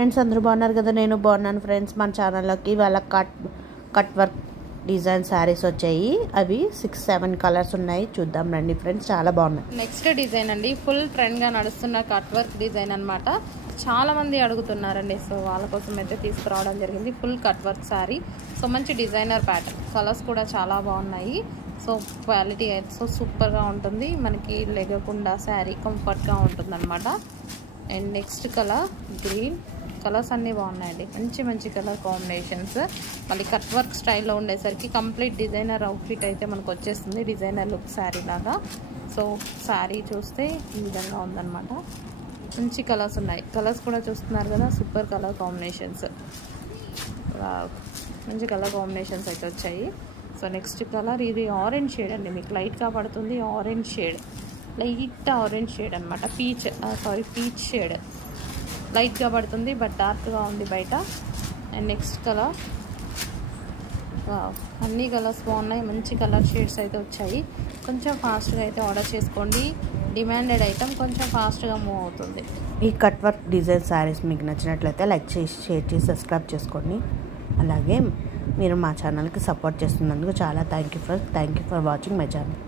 Friends అందరూ బాగున్నారు కదా, నేను బాగున్నాను ఫ్రెండ్స్. మన ఛానల్లోకి వాళ్ళ కట్ వర్క్ డిజైన్ శారీస్ వచ్చాయి. అవి 6-7 కలర్స్ ఉన్నాయి, చూద్దాం రండి ఫ్రెండ్స్. చాలా బాగున్నాయి. నెక్స్ట్ డిజైన్ అండి, ఫుల్ ట్రెండ్గా నడుస్తున్న కట్ వర్క్ డిజైన్ అనమాట. చాలా మంది అడుగుతున్నారండి, సో వాళ్ళ కోసం అయితే తీసుకురావడం జరిగింది. Full cut work sari, so మంచి డిజైనర్ ప్యాటర్న్, కలర్స్ కూడా చాలా బాగున్నాయి. సో క్వాలిటీ అయితే సో సూపర్గా ఉంటుంది, మనకి లెగకుండా శారీ కంఫర్ట్గా ఉంటుంది అనమాట. And next colour green, colours అన్నీ బాగున్నాయండి, మంచి మంచి కలర్ కాంబినేషన్స్. మళ్ళీ కట్ వర్క్ స్టైల్లో ఉండేసరికి కంప్లీట్ డిజైనర్ అవుట్ఫిట్ అయితే మనకు వచ్చేస్తుంది, డిజైనర్ లుక్ శారీ లాగా. సో శారీ చూస్తే ఈ విధంగా ఉందన్నమాట, మంచి కలర్స్ ఉన్నాయి. కలర్స్ కూడా చూస్తున్నారు కదా, సూపర్ కలర్ కాంబినేషన్స్, మంచి కలర్ కాంబినేషన్స్ అయితే వచ్చాయి. సో నెక్స్ట్ కలర్ ఇది ఆరెంజ్ షేడ్ అండి, మీకు లైట్గా పడుతుంది orange shade, light orange shade అనమాట. పీచ్ షేడ్ లైట్గా పడుతుంది, బట్ డార్క్గా ఉంది బయట. అండ్ నెక్స్ట్ కలర్, అన్ని కలర్స్ బాగున్నాయి, మంచి కలర్ షేడ్స్ అయితే వచ్చాయి. కొంచెం ఫాస్ట్గా అయితే ఆర్డర్ చేసుకోండి, డిమాండెడ్ ఐటమ్, కొంచెం ఫాస్ట్గా మూవ్ అవుతుంది. ఈ కట్ వర్క్ డిజైన్ శారీస్ మీకు నచ్చినట్లయితే లైక్ చేసి, షేర్ చేసి, సబ్స్క్రైబ్ చేసుకోండి. అలాగే మీరు మా ఛానల్కి సపోర్ట్ చేస్తున్నందుకు చాలా thank you for watching my channel.